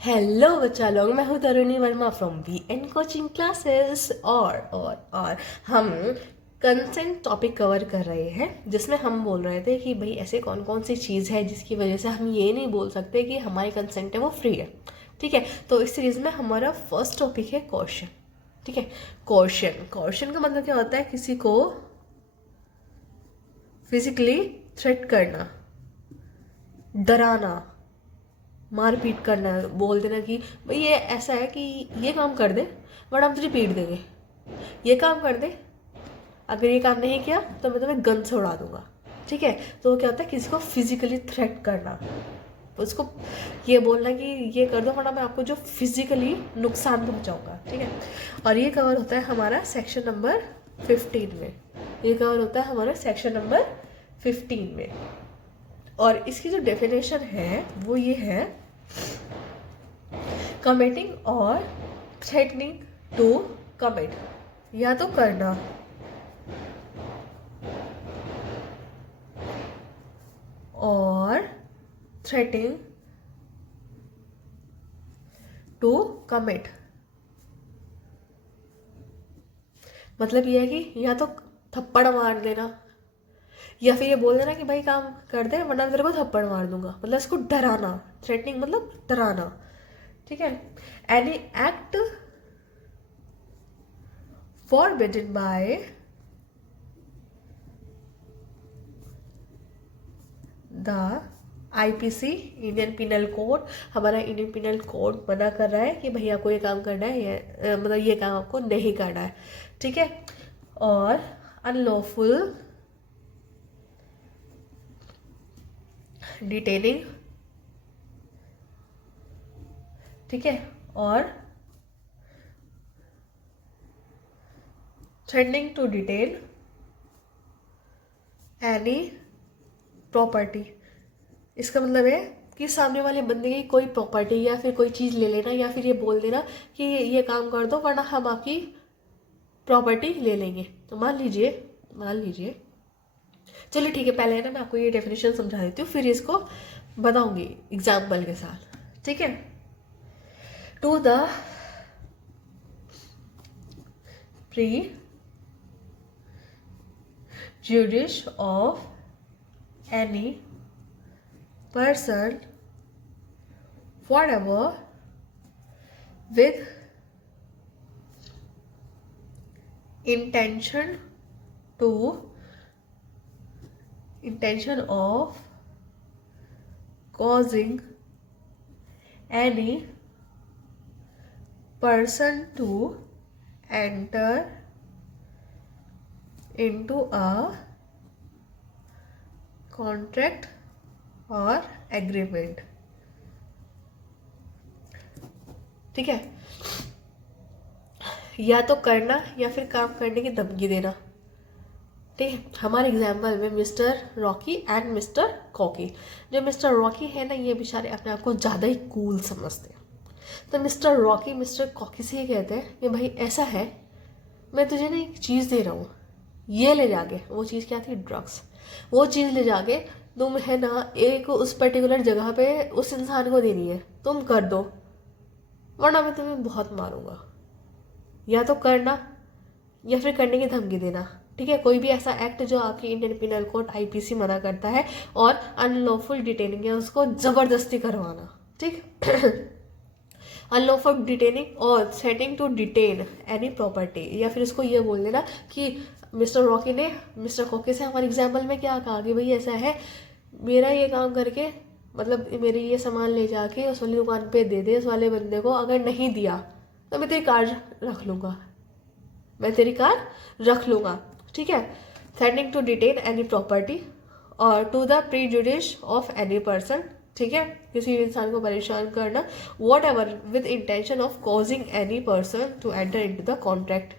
Hello बच्चा लोग, मैं हूँ तरुणी Verma from VN coaching classes. और हम कंसेंट टॉपिक कवर कर रहे हैं, जिसमें हम बोल रहे थे कि भाई ऐसे कौन कौन सी चीज़ है जिसकी वजह से हम ये नहीं बोल सकते कि हमारी कंसेंट है वो फ्री है। ठीक है, तो इस सीरीज में हमारा फर्स्ट टॉपिक है क्वेश्चन। ठीक है, क्वेश्चन का मतलब क्या होता है? किसी को फिजिकली थ्रेट करना, डराना, मारपीट करना, बोल देना कि भाई ये ऐसा है कि ये काम कर दे वरना हम तुझे पीट देंगे, ये काम कर दे, अगर ये काम नहीं किया तो मैं तुम्हें गन से उड़ा दूंगा। ठीक है, तो वो क्या होता है? किसी को फिजिकली थ्रेट करना, उसको ये बोलना कि ये कर दो वरना मैं आपको जो फिजिकली नुकसान पहुंचाऊंगा। ठीक है, और ये कवर होता है हमारा सेक्शन नंबर 15 में। ये कवर होता है हमारा सेक्शन नंबर 15 में। और इसकी जो डेफिनेशन है वो ये है: कमिटिंग और थ्रेटनिंग टू कमिट, या तो करना और थ्रेटिंग टू कमिट। मतलब ये है कि या तो थप्पड़ मार देना या फिर ये बोल देना कि भाई काम कर दे वरना तेरे को थप्पड़ मार दूंगा। मतलब इसको डराना, थ्रेटनिंग मतलब डराना। ठीक है, any act forbidden by the IPC, Indian penal code. हमारा इंडियन पिनल कोड मना कर रहा है कि भैया को ये काम करना है, ये मतलब ये काम आपको नहीं करना है। ठीक है, और अनलॉफुल डिटेनिंग। ठीक है, और threatening to detain any property. इसका मतलब है कि सामने वाले बंदे की कोई प्रॉपर्टी या फिर कोई चीज़ ले लेना, या फिर ये बोल देना कि ये काम कर दो वरना हम आपकी प्रॉपर्टी ले लेंगे। तो मान लीजिए चलिए ठीक है, पहले ना मैं आपको ये डेफिनेशन समझा देती हूँ, फिर इसको बताऊंगी एग्जाम्पल के साथ। ठीक है, to the prejudice of any person whatever with intention of causing any person to enter into a contract or agreement। ठीक है, या तो करना या फिर काम करने की धमकी देना। ठीक है, हमारे एग्जाम्पल में mister Rocky and mister cocky. जो मिस्टर रॉकी है ना, ये बेचारे अपने आप को ज़्यादा ही कूल समझते हैं। तो मिस्टर रॉकी मिस्टर कॉकी से ये कहते हैं कि भाई ऐसा है, मैं तुझे ना एक चीज़ दे रहा हूँ, ये ले जाके, वो चीज़ क्या थी? ड्रग्स। वो चीज़ ले जाके तुम है ना एक उस पर्टिकुलर जगह पे उस इंसान को देनी है, तुम कर दो वरना मैं तुम्हें बहुत मारूंगा। या तो करना या फिर करने की धमकी देना। ठीक है, कोई भी ऐसा एक्ट जो आपकी इंडियन पिनल कोड IPC मना करता है। और अनलॉफुल डिटेनिंग है उसको ज़बरदस्ती करवाना। ठीक अनलॉफुल डिटेनिंग और setting to detain any property, या फिर उसको ये बोल देना कि मिस्टर रॉकी ने मिस्टर कॉकी से हमारे एग्जाम्पल में क्या कहा कि भाई ऐसा है, मेरा ये काम करके मतलब मेरे ये सामान ले जाके उस वाली दुकान पे दे दे उस वाले बंदे को, अगर नहीं दिया तो मैं तेरी कार रख लूँगा। ठीक है, threatening to detain any property और to the prejudice of any person. ठीक है, किसी इंसान को परेशान करना, whatever with intention of causing any person to enter into the contract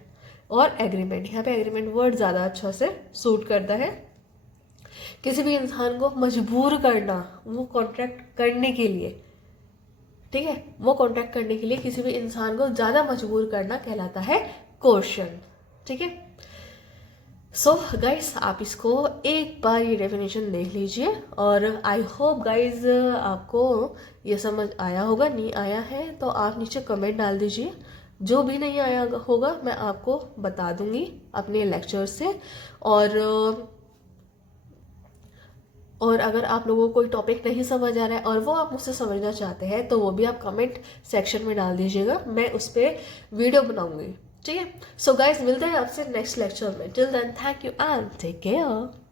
और एग्रीमेंट। यहाँ पे एग्रीमेंट वर्ड ज़्यादा अच्छा से सूट करता है। किसी भी इंसान को मजबूर करना वो कॉन्ट्रैक्ट करने के लिए। ठीक है, वो कॉन्ट्रैक्ट करने के लिए किसी भी इंसान को ज़्यादा मजबूर करना कहलाता है कोर्शन। ठीक है, सो गाइस आप इसको एक बार ये डेफिनेशन देख लीजिए और आई होप गाइस आपको ये समझ आया होगा। नहीं आया है तो आप नीचे कमेंट डाल दीजिए, जो भी नहीं आया होगा मैं आपको बता दूंगी अपने लेक्चर से। और अगर आप लोगों को कोई टॉपिक नहीं समझ आ रहा है और वो आप मुझसे समझना चाहते हैं तो वो भी आप कमेंट सेक्शन में डाल दीजिएगा, मैं उस पर वीडियो बनाऊंगी। ठीक है, सो गाइस मिलते हैं आपसे नेक्स्ट लेक्चर में। Till then thank you and take care.